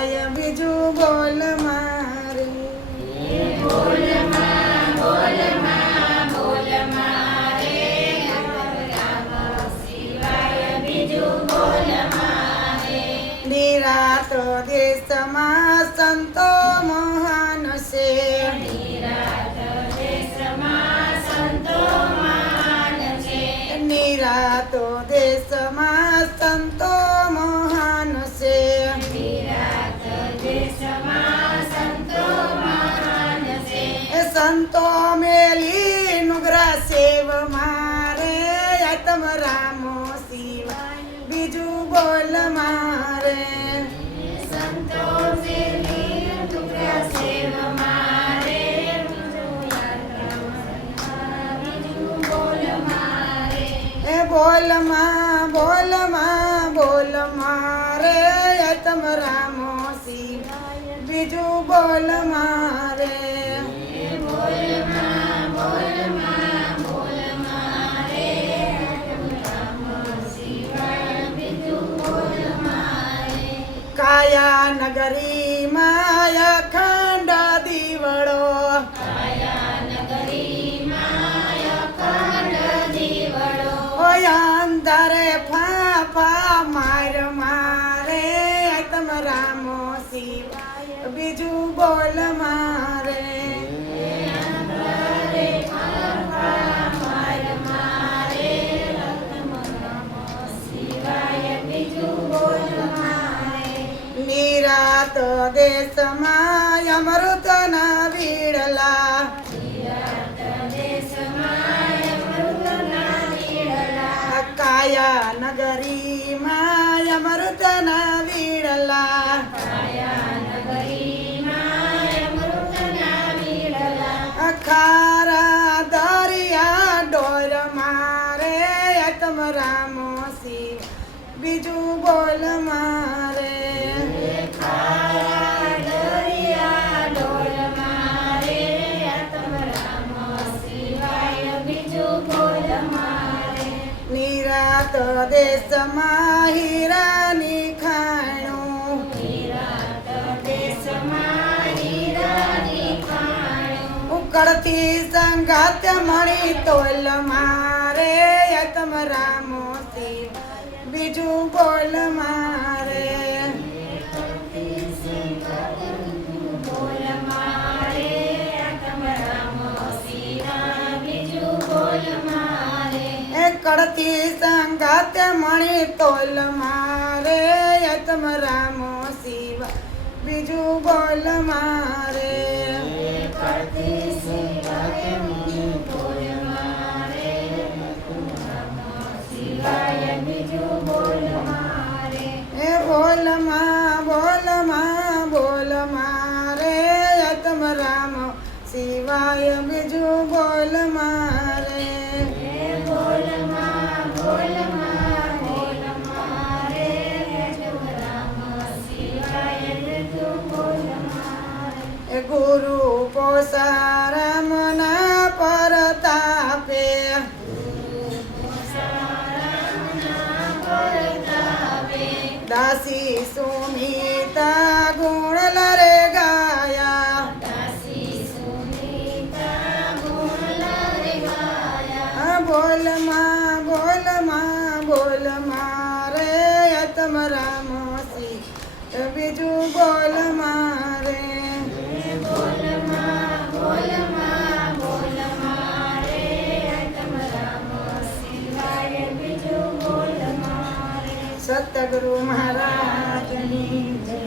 સિવાય બીજું બોલ મારે. બોલ માં બોલ મારે રામ સિવાય બીજું બોલ મારે. નિરાત દેશમાં સંતો મહાન છે. નિરાત દેશમાં સંતો મહાન છે. નિરાત દેશમાં સંતો મહાન છે. નિરાત દેશમાં સંતો મહાન છે. સંતો મેલી નુગરા સેવ મારે આત્મ રામો સિવાય બીજું બોલ મારે. સંતો મેલી નુગરા સેવ મારે બીજું બોલ મારે. બોલ મારે આત્મ રામો સિવાય બીજું બોલ મારે. બોલ મારે રામ સિવાય બીજું બોલ મારે. કાયા નગરી માયા ખંડ દીવડો. કાયા નગરી માય અખંડ દીવડો. ઓય અંધારે ફાફા માર મારે આત્મ રામો સિવાય બીજું બોલ મારે. અંધારે ફાફા માર મારે રામ સિવાય બીજું બોલ મારે. નિરાત દેશમાં અમૃતના વીડલા. નિરાત દેશમાં અમૃતના વીડલા. કાયા નગરીમાં અમૃતના વીડલા. કાયા નગરીમાં અમૃતના વીડલા. ખારા દરિયા ડોર મારે આત્મ રામો સિવાય બીજું બોલ મારે. ખારા દરિયા ડોળ મારે આત્મ રામ સિવાય બીજું બોલ મારે. નિરાત દેશમાં હીરાની ખાણું. નિરાત દેશમાં હીરાની ખાણું. ઉકળતી સંગાત મળી તોલ મારે આત્મ રામો સિવાય બીજું બોલ મારે. બોલ મારે આત્મ રામ સિવાય બીજું બોલ મારે. કળતી સંગાત મળી તોલ મારે આત્મ રામો સિવાય બીજું બોલ મારે. કરતી સિવાય બોલ મારે રામ સિવાય બીજું બોલ મારે. બોલ મારે આત્મ રામ સિવાય બીજું બોલ મારે. બોલ મારે રામ સિવાય બીજું બોલ મારે. ગુરુ પોસારામના પરતાપે. દાસી સુમિતા ગુણ લરે ગાયા. દાસી સુનીતા ગુણ લરે ગાયા. બોલ મારે આત્મ રામો સિવાય બીજું બોલ મારે. બોલ મારે આત્મ રામ સિવાય બીજું બોલ મારે. સતગુરુ મહારાજની જય.